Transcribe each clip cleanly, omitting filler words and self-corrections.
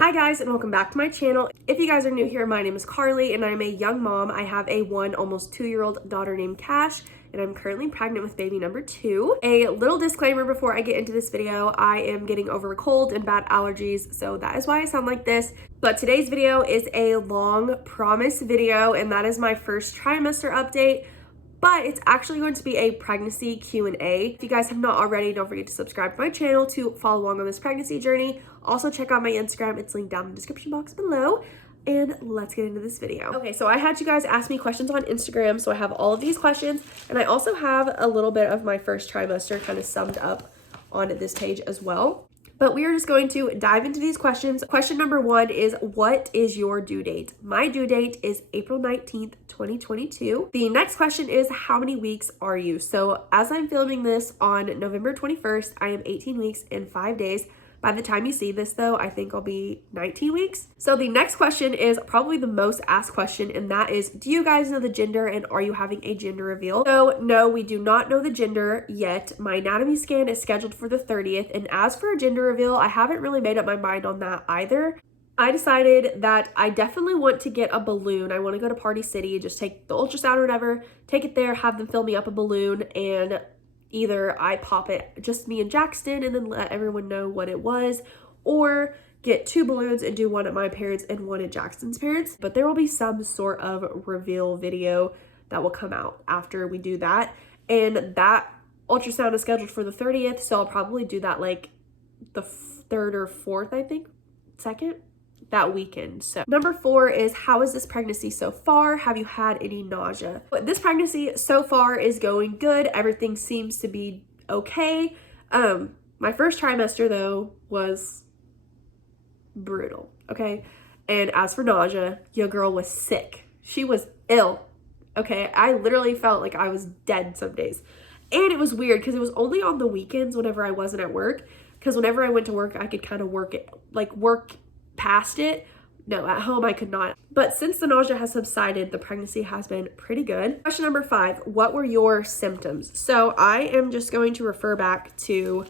Hi guys, and welcome back to my channel. If you guys are new here, my name is Karlee and I'm a young mom. I have a almost 2-year-old daughter named Kash, and I'm currently pregnant with baby number 2. A little disclaimer before I get into this video, I am getting over a cold and bad allergies, so that is why I sound like this. But today's video is a long promise video, and that is my first trimester update. But it's actually going to be a pregnancy Q&A. If you guys have not already, don't forget to subscribe to my channel to follow along on this pregnancy journey. Also check out my Instagram, it's linked down in the description box below. And let's get into this video. Okay, so I had you guys ask me questions on Instagram, so I have all of these questions. And I also have a little bit of my first trimester kind of summed up on this page as well. But we are just going to dive into these questions. Question number 1 is, what is your due date? My due date is April 19th, 2022. The next question is, how many weeks are you? So as I'm filming this on November 21st, I am 18 weeks and 5 days. By the time you see this though, I think I'll be 19 weeks. So the next question is probably the most asked question, and that is, do you guys know the gender and are you having a gender reveal? So no, we do not know the gender yet. My anatomy scan is scheduled for the 30th, and as for a gender reveal, I haven't really made up my mind on that either. I decided that I definitely want to get a balloon. I want to go to Party City, just take the ultrasound or whatever, take it there, have them fill me up a balloon, and either I pop it, just me and Jackson, and then let everyone know what it was, or get 2 balloons and do one at my parents' and one at Jackson's parents'. But there will be some sort of reveal video that will come out after we do that. And that ultrasound is scheduled for the 30th, so I'll probably do that like the 3rd or 4th, I think, 2nd? That weekend. So number 4 is, how is this pregnancy so far? Have you had any nausea? But this pregnancy so far is going good. Everything seems to be okay. My first trimester though was brutal, okay? And as for nausea, your girl was sick. She was ill, okay? I literally felt like I was dead some days. And it was weird because it was only on the weekends whenever I wasn't at work, because whenever I went to work, I could kind of work past it. No, at home I could not. But since the nausea has subsided, the pregnancy has been pretty good. Question number 5, what were your symptoms? So I am just going to refer back to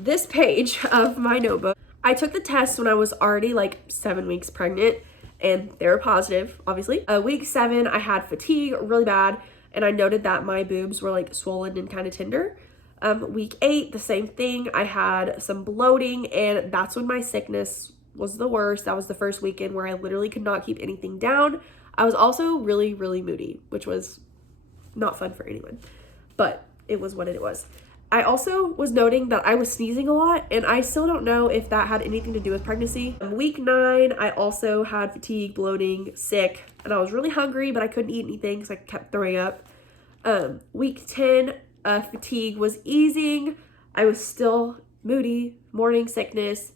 this page of my notebook. I took the test when I was already like 7 weeks pregnant, and they were positive, obviously. Week 7, I had fatigue really bad, and I noted that my boobs were like swollen and kind of tender. Week 8, the same thing. I had some bloating, and that's when my sickness was the worst. That was the first weekend where I literally could not keep anything down. I was also really, really moody, which was not fun for anyone, but it was what it was. I also was noting that I was sneezing a lot, and I still don't know if that had anything to do with pregnancy. Week 9, I also had fatigue, bloating, sick, and I was really hungry, but I couldn't eat anything because I kept throwing up. Week 10, fatigue was easing. I was still moody, morning sickness,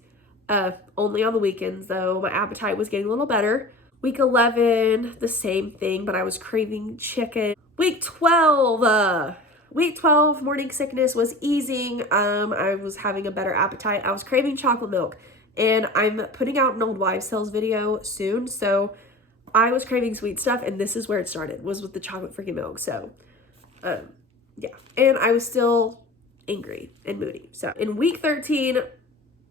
only on the weekends though. My appetite was getting a little better. Week 11, the same thing, but I was craving chicken. Week 12, morning sickness was easing. I was having a better appetite. I was craving chocolate milk, and I'm putting out an old wives' tales video soon, so I was craving sweet stuff, and this is where it started, was with the chocolate freaking milk. So yeah, and I was still angry and moody. So in week 13,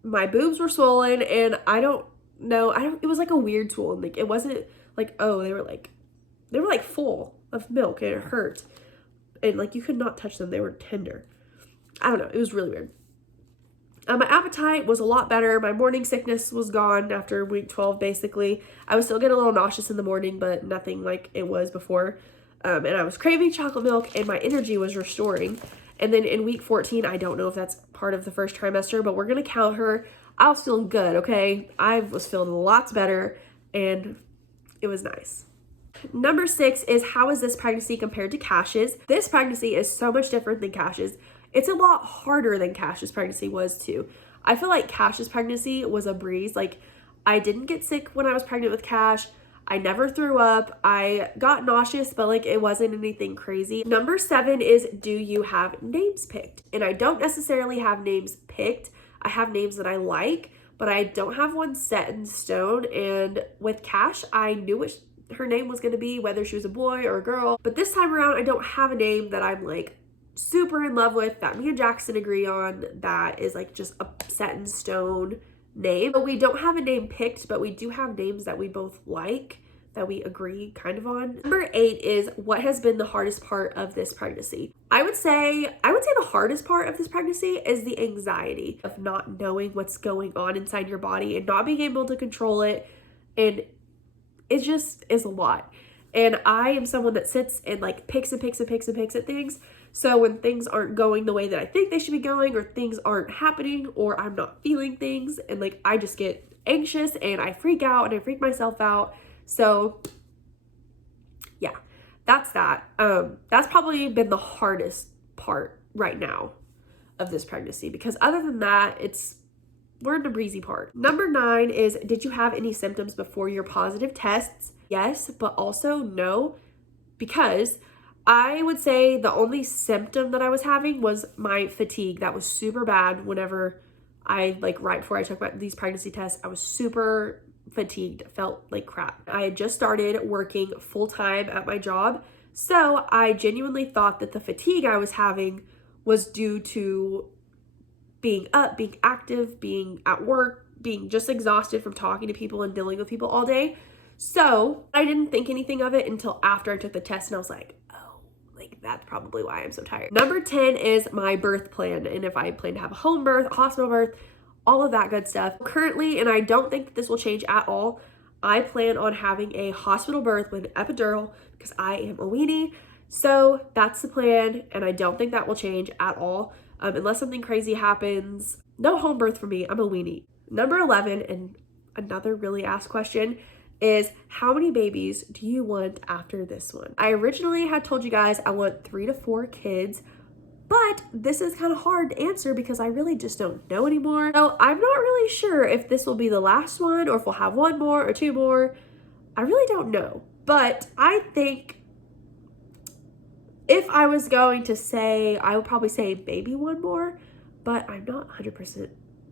my boobs were swollen, and I don't know, it was like a weird swollen. Like, it wasn't like, oh, they were like full of milk, and it hurt, and like you could not touch them. They were tender. I don't know, it was really weird. My appetite was a lot better. My morning sickness was gone after week 12, basically. I was still getting a little nauseous in the morning, but nothing like it was before. And I was craving chocolate milk, and my energy was restoring. And then in week 14, I don't know if that's part of the first trimester, but we're going to count her. I was feeling good, okay? I was feeling lots better, and it was nice. Number 6 is, how is this pregnancy compared to Kash's? This pregnancy is so much different than Kash's. It's a lot harder than Kash's pregnancy was too. I feel like Kash's pregnancy was a breeze. Like, I didn't get sick when I was pregnant with Kash. I never threw up. I got nauseous, but like it wasn't anything crazy. Number 7 is, do you have names picked? And I don't necessarily have names picked. I have names that I like, but I don't have one set in stone. And with Kash, I knew what her name was going to be, whether she was a boy or a girl. But this time around, I don't have a name that I'm like super in love with, that me and Jackson agree on, that is like just a set in stone name. But we don't have a name picked, but we do have names that we both like, that we agree kind of on. Number 8 is what has been the hardest part of this pregnancy. I would say the hardest part of this pregnancy is the anxiety of not knowing what's going on inside your body and not being able to control it. And it just is a lot. And I am someone that sits and like picks at things. So when things aren't going the way that I think they should be going, or things aren't happening, or I'm not feeling things, and like I just get anxious and I freak out and I freak myself out. So yeah, that's that. That's probably been the hardest part right now of this pregnancy, because other than that, we're in the breezy part. Number 9 is, did you have any symptoms before your positive tests? Yes, but also no, because I would say the only symptom that I was having was my fatigue. That was super bad whenever right before I took these pregnancy tests. I was super fatigued, felt like crap. I had just started working full-time at my job, so I genuinely thought that the fatigue I was having was due to being up, being active, being at work, being just exhausted from talking to people and dealing with people all day. So I didn't think anything of it until after I took the test, and I was like, oh, like that's probably why I'm so tired. Number 10 is my birth plan, and if I plan to have a home birth, a hospital birth, all of that good stuff. Currently, and I don't think that this will change at all, I plan on having a hospital birth with an epidural because I am a weenie. So that's the plan, and I don't think that will change at all. Unless something crazy happens. No home birth for me. I'm a weenie. Number 11, and another really asked question, is how many babies do you want after this one? I originally had told you guys I want 3 to 4 kids, but this is kind of hard to answer because I really just don't know anymore. So I'm not really sure if this will be the last one or if we'll have 1 more or 2 more. I really don't know. But I think if I was going to say, I would probably say maybe 1 more, but I'm not 100%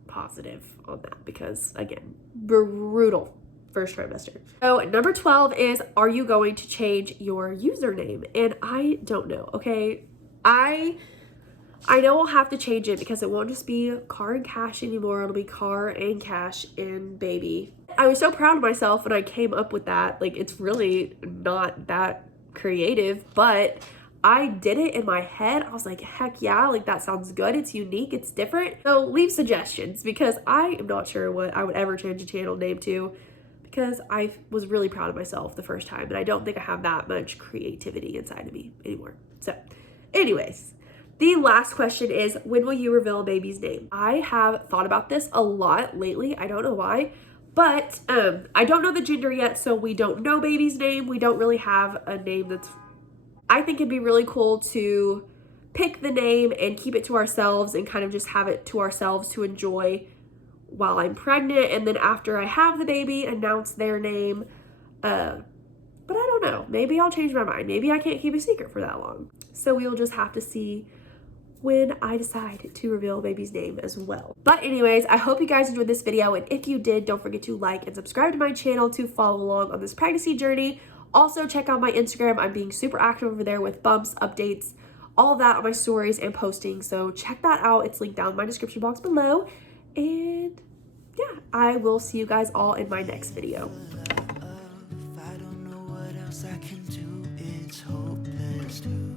positive on that because, again, brutal first trimester. So number 12 is, are you going to change your username? And I don't know, okay? I know I'll have to change it because it won't just be Car and Kash anymore. It'll be Car and Kash and baby. I was so proud of myself when I came up with that. Like, it's really not that creative, but I did it in my head. I was like, heck yeah, like that sounds good. It's unique, it's different. So leave suggestions because I am not sure what I would ever change a channel name to because I was really proud of myself the first time and I don't think I have that much creativity inside of me anymore. So anyways, the last question is, when will you reveal a baby's name? I have thought about this a lot lately. I don't know why, but I don't know the gender yet, so we don't know baby's name. We don't really have a name that's... I think it'd be really cool to pick the name and keep it to ourselves and kind of just have it to ourselves to enjoy while I'm pregnant, and then after I have the baby, announce their name. But I don't know. Maybe I'll change my mind. Maybe I can't keep a secret for that long. So we'll just have to see when I decide to reveal baby's name as well. But anyways, I hope you guys enjoyed this video, and if you did, don't forget to like and subscribe to my channel to follow along on this pregnancy journey. Also, check out my Instagram. I'm being super active over there with bumps, updates, all of that on my stories and posting. So check that out. It's linked down in my description box below. And yeah, I will see you guys all in my next video. I don't know what else I can do. It's hopeless to